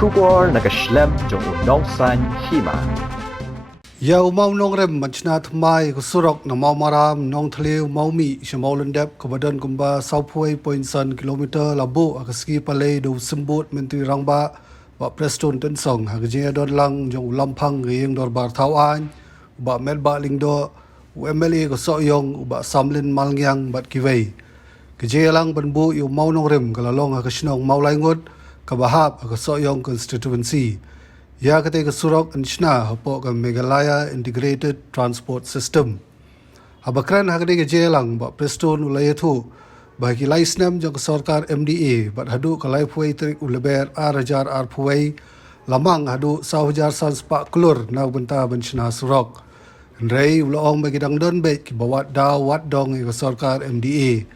Shubor nakaslem jong unongsan hima. Ya umau nong rem macna thmai ko surok na mau maram nong thleu mau mi shmau lendep ko badan kumba southway point san kilometer labu akaski palei do sembut menteri rangba ba preston ten song hagje don lang jong lampang rieng dor bar thau an ba melba lingdo MLA ko so yong ba samlin malngyang bat kiwei kje lang banbu yu mau nong rem kalalong akasnong mau laingot kabahap ko so yong constituency ya kate ke surok anshna hapo ka Meghalaya integrated transport system abakran hagde ke jelang ba preston ulayathu ba ki laisnam jong sarkar MDA bat hadu ka laifway trik uleber arajar arpway lamang hadu 1000 sanspa klur na benta benshna surok rei ulong bagidang don be ki bawat da wat dong ke sarkar MDA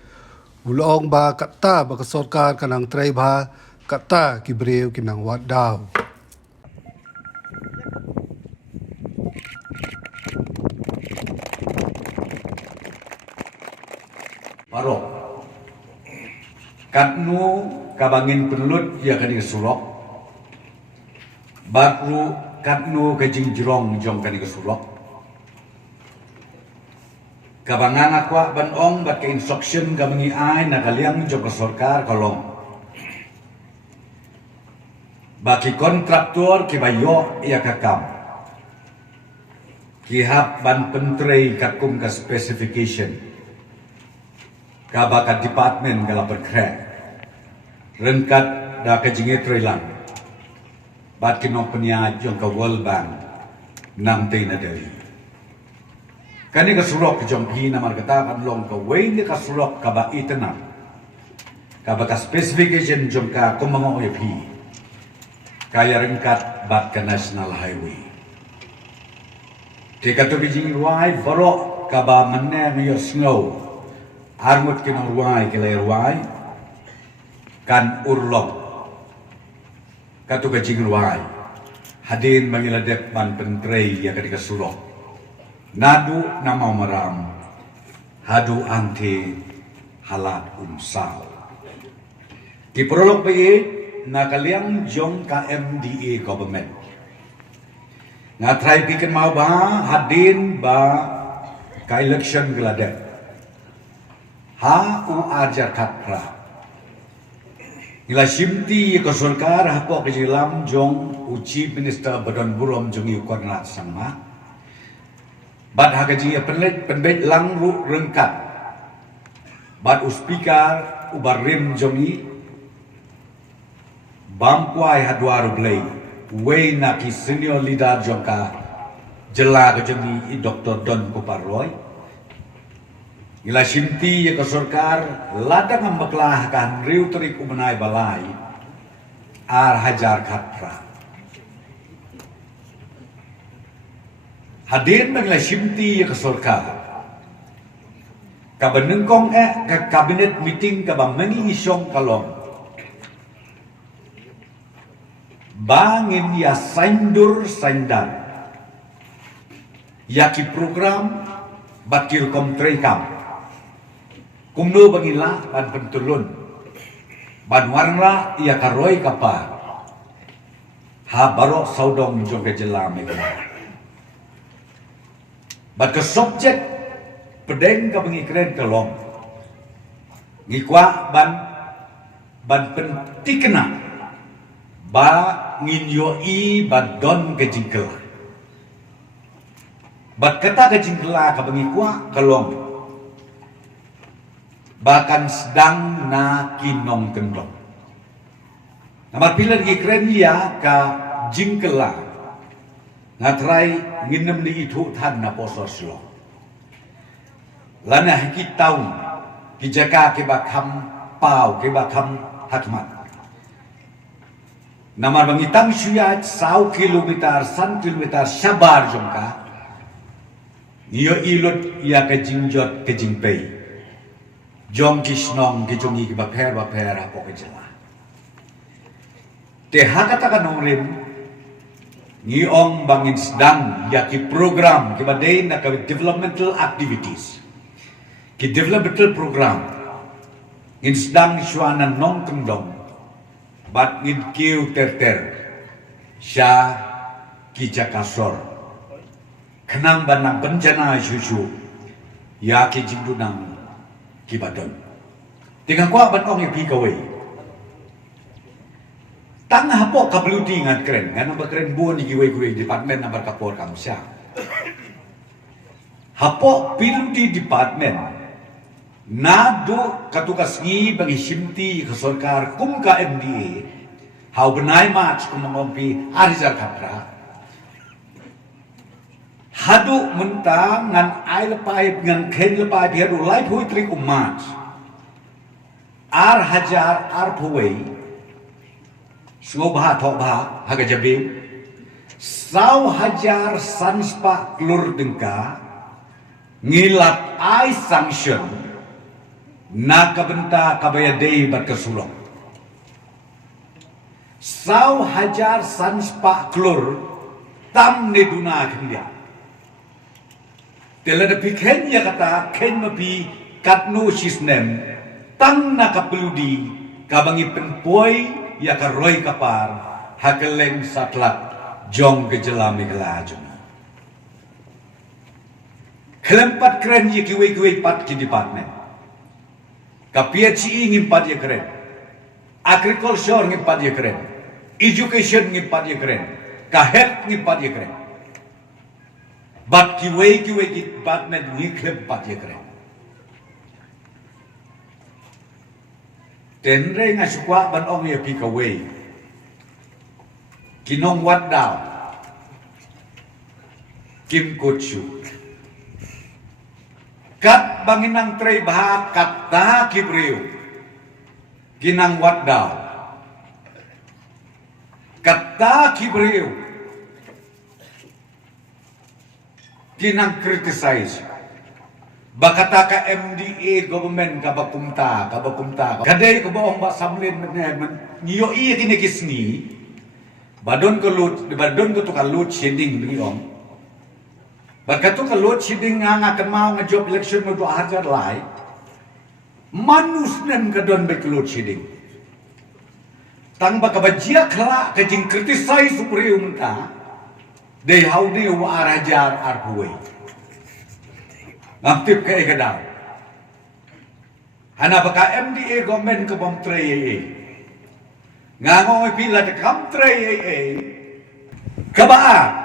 ulong ba katta ba ka sarkar kanang trai ba katta ki breu kinang wat daw Parok katnu kabangin penulut ya kadi surok baru katnu kajing jerong jong kadi surok kabangan akwa banong bat ke instruction kabangi ai nakaliang jong sarkar kolong baki kontraktor kibayo ya kakam kihap ban pentrei kakum ka specification kabakat department kala berkrek rengkat da kajinge trailang bat kinong penya jong ka World Bank nang tay na dari kani ka surok jong pi na markata kan long ka way ni ka surok ka ba itena ka ba ka specification jong ka kumang OP kaya rengkat bat ka national highway tika to bijing ruai borok ka ba manne yo snow armut kinang ruai kilay ruai kan urlong katu kajing ruai hadin mangiladep man pentrei ya kadika surok nadu nama maram hadu ante halat umsal di prolog bayi nakaliang jong ka MDA government ngatrai pikin mau ba hadin ba ka election geladep ha u ajar katra ila simti ko sarkar hapo kejilam jong u chief minister badan burom jong yu kornat sama bad ha kaji penbet lang ru rengkat bad u speaker u barim jong i bampuai hadwar blay way na ki senior leader jong ka jela ke jong i Dr. Don Kuparoy ila simti ya ka sarkar ladang ang baklah kan riu terik umanay balay ar hajar khatra hadir nagla simti ya ka sarkar kabanengkong ka cabinet meeting ka ba mangi isyong kalong bangin ya saindur saindan yaki program bakir komtrekam kumno bangila ban pentulun ban warna ia karoi kapa ha baro saudong jong kejelam itu bat ke subjek pedeng ka bangi keren kelong ngikwa ban pentikna ba nginyo i badon kejingkel bat kata kejingkela ka bangi kwa kelong bahkan sedang na kinong kendong. Nama pila lagi keren ya ka jingkela ngatrai nginem ni itu tan na posos lo. Lana hiki taun kijaka ke bakam pau ke bakam hatmat. Nama bangitang syuyat 1 kilometer sabar jongka. Iyo ilot ya ke jingjot ke jingpei. Jom kisnong kijongi ki baper apo kejela. Te hakata ka nongrim ni ong bangin sedang ya ki program ki badai na ka developmental activities. Ki developmental program in sedang syuanan nong kendong bat ngid kiu ter Syah Kijak Kasor Kenang banang bencana susu Ya kijing dunang Kibadon Dengan kuat banong yang pikawai Tangah po kabludi ngan keren Ngan nampak keren buon di giwai-giwai Departemen nampak kapor kamu Syah Hapo piludi departemen Nado katukas ngi bagi simti ke sorkar kum ka MDA hau benai match kum mengompi arizal kapra hadu mentang ngan ai lepai ngan ken lepai biar ulai pui trik umat ar hajar ar puwei sngobha thobha haga jabim sau hajar sanspa klur dengka ngilat ai sanction na kabenta kabayadei berkesulong sau hajar sanspa klur tam ne duna kendia tela de piken ya kata ken mapi katno sisnem tang na kapeludi kabangi penpoi ya karoi kapar hakeleng satlat jong gejelami gelajung Kelempat keren ye kiwe-kiwe pat ki department. Ka PHE ngimpat ye keren. Agriculture ngimpat ye keren. Education ngimpat ye keren. Ka health ngimpat ye keren. But kiwe-kiwe ki department ngiklempat ye keren. Tenre ngasukwa ban ong ye pikawe. Kinong wat daw. Kim Kutsu. Kat banginang tray bahak kat taha kibriu ginang waddaw kat taha kibriu ginang criticize bakata ka MDA government kabakumta kadai ko baong ba samlin ngiyo iya kinikisni badon ko to ka load shedding niong Bagatu kalau siding nga akan mau ngejob election mo 2 lai, manus nem kadon baik load siding. Tang baka bajia kala kajing kritisai superior menta, day how ni wa arajar arpuwe. Ngaptip ka ikadaw. Hana baka MDA government ke bom tray Ngangong pila de kam tray kabaa.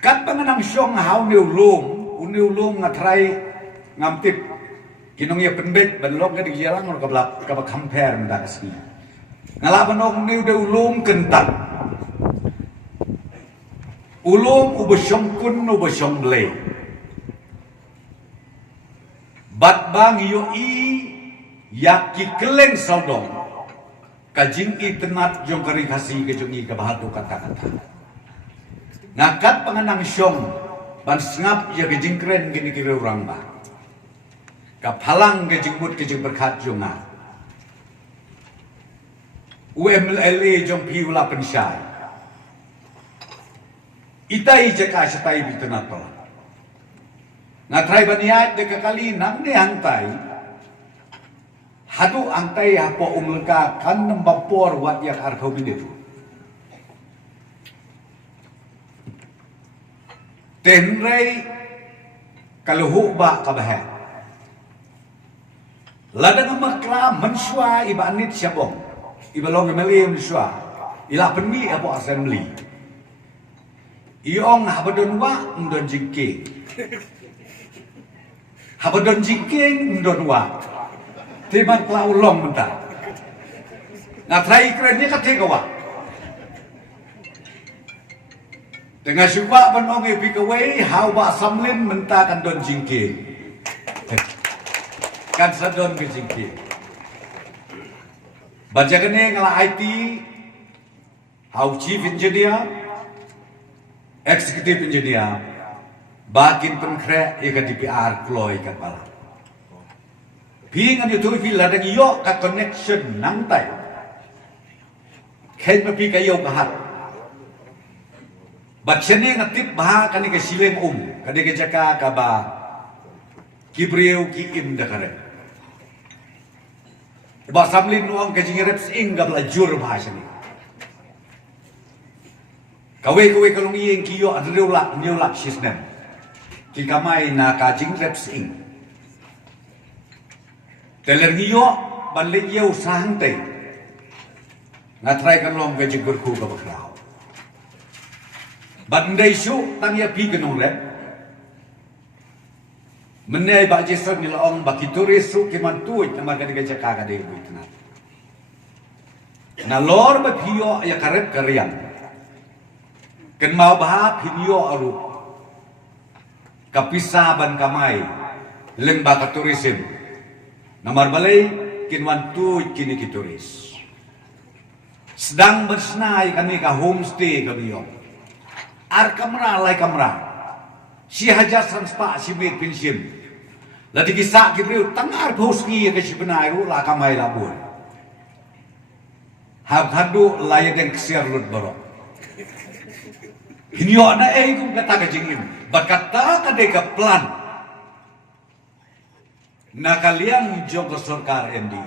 Kat panganang siyong hau uniulum ngatray ngamtip kinong ya pendek banlog ka digiyalang or kabak compare mendakas niya. Ngalaban og niu de ulum kentang. Ulum ubasyong kun ubasyong le. Bat bang iyo yaki keleng saudong. Kajing itenat jong karikasi kejungi kabahatu kata-kata. Ngakat panganang syong ban sengap ya gejing keren gini kira orang ba kapalang gejing mut gejing berkat junga UMLA jong piula pensyai itai jeka setai bitenat tola ngatrai baniat deka kali nang ni hantai hadu antai hapo umleka kan nembapor wat yak arkau binitu Tenrei kaluhu ba kabahe. Ladang makla mensua iba anit syabong. Iba long emeli mensua. Ila penmi apo assembly. Iong habadon wa ndon jingking. Habadon jingking ndon wa. Timan klau long mentah. Ngatrai kerennya katekawa. Dengan syukur penong yang pikawai, hau bak samlin mentakan don jingkir. Kan sadon ke jingkir. Baca kene ngala IT, hau chief engineer, executive engineer, bakin penkre ikan DPR kloy kat bala. Pingan itu villa dan yok ka connection nang tai. Ken mapi kayo kahat. Batsene ngatip baha kani ke silem kani ke jaka kaba kibriu ki im dakare ba samlin nuang ke jingrep sing gabla jur bahasa ni Kawe kalung iyeng kiyo adriulak sisnem. Ki kamay na kajing reps ing. Teler ngiyo banlik yaw sahang tay. Ngatry kalong gajig berku ka bakraw. Banday su tang ya pi ganong rep. Menay ba jisod nilaong bakituris su kimantuit na magadiga kakade buit na. Na lor ba piyo ya karep karyang. Ken mau bahap hinyo aru. Kapisaban kamay lembaga tourism. Namar balay kinwantuit kini kituris. Sedang bersnai kami ka homestay kami yo. Ar kamera lai kamera. Si hajar sanspa si mit pinsim. Lati kisah kibriu tangar bauski ya kasi benairu la kamay labur. Hab handu layak kesiar lut barok. Hinyo na kung kata ka jingim. Bakata ka de ka plan. Nakaliang jog sarkar MD.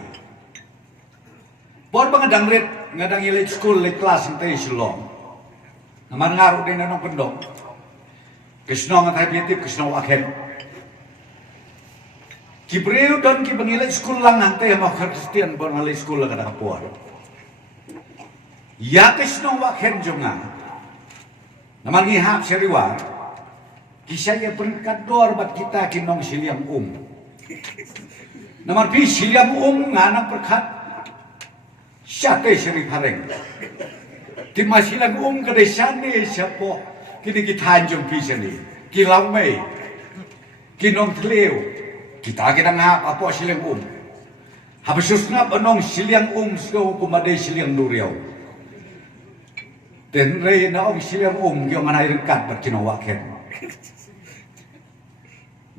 Por bangadang rit ngadang ilit school lit class intay silong. Naman ngaru din na nung pendong. Kisno nga tayo pitip, kisno waken. Kibreo don ki bangilit school lang antay mga Kristiyan por ngalit school lang kadakapuar. Ya kisno waken jonga. Naman ngihap siriwar. Kisah ya peringkat dor bat kita kinong siliang Naman pi siliang nga nang perkat. Siya tayo siri pareng. Di masilang kada siya siya po. Kini kita jom pi siya ni. Kilaw may. Kinong tliw. Kita ngap apo siliang Habasus nga panong siliang so kumaday siliang nuriyaw. Tenre na siliang yung anay ringkat bat kinawakin.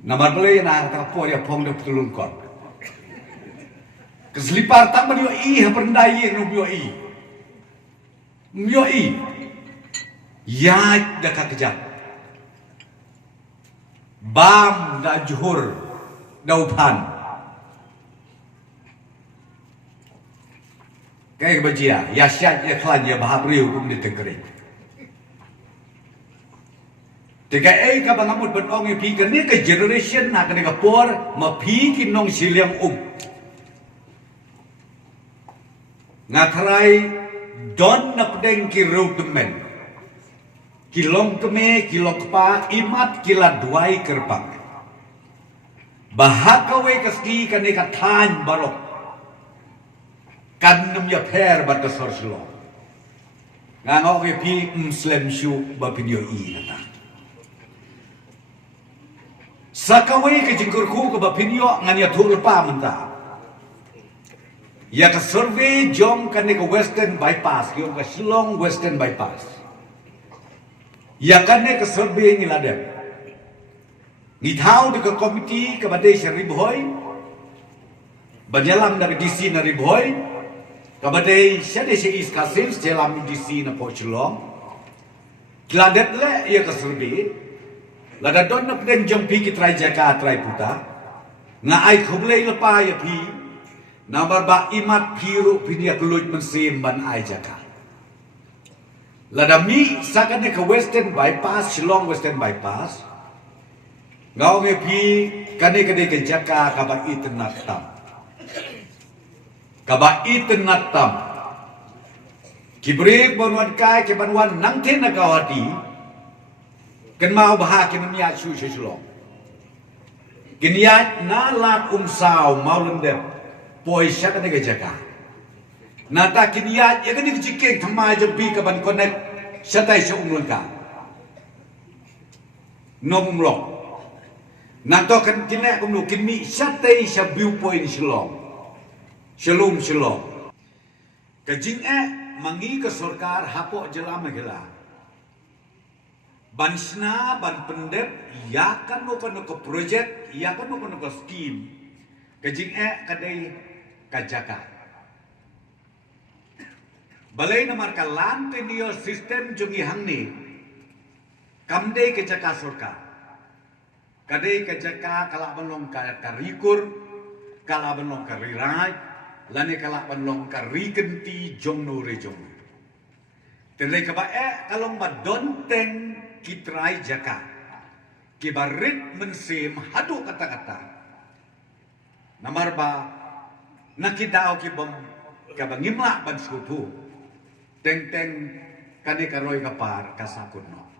Naman balay na po ya pong tulung kot. Keselipar tak menyo hapendaye no myo ya dekat kejap. Bam da juhur daupan. Kayak bajia ya syat ya klan ya bahabriu kum di tegering. Tiga ka bangamut benong ipi kini ke generation na kini kapor mapi kinong siliang Ngatrai don napdeng ki rutemen. Kilong keme kilong kepa imat kila duai kerbang. Bahakawe kesti kini katan barok. Kanem ya per bat kesor silong. Ngangok ipi muslim syu bapinyo nata. Sakaway ke jingkurku ke bapinyo nganya thul pa menta. Ya ke survey jom kane ke Western Bypass, yung ke Shillong Western Bypass. Ya kane ke survey ngiladem. Ngithau di ke komiti ke badai Riboy. Banyalam dari DC na Riboy. Ke badai syade si East Kasim jelam DC na po Shillong. Kiladet le ya ke survey. Lada don na peden jom pi kitray jaka tray puta. Nga ay kublay lepa ya pi. Na barba imat piru pinia keluj mensim ban ay jaka. Lada mi sakane ke Western Bypass, Shillong Western Bypass. Ngau nge pi kane kade ke jaka kaba itenat tam. Kaba itenat tam. Kibrik banwan kai ke banwan nang ten na kawati. Ken mau bahakin miat su Shillong. Kiniat na lat saw mau lendep. Poi siya ka nagajaka. Nata kiniat ya kan dikicikik thamai jampi ka ban connect siya tayo siya umlon ka. Nomrok. Nato kan kina kumno kinmi siya tayo siya viewpoint Shillong. Shillong. Kajing mangi ke sarkar hapo jelam gila. Bansna ban pendep ya kan no ke project ya kan no ke scheme kajing kadai kajaka balai namar kalan tenio sistem jungi hangni kamdei kajaka sarkar kadai kajaka kala banlong karikur kala banlong karirai lane kala banlong karikenti jongno rejong Tenlay ka ba kalau madonteng kitray jaka. Kibarit mensim hadu kata-kata. Namarba nakidao kibam kabangimla ban skutu. Teng-teng kani karoy kapar kasakun no.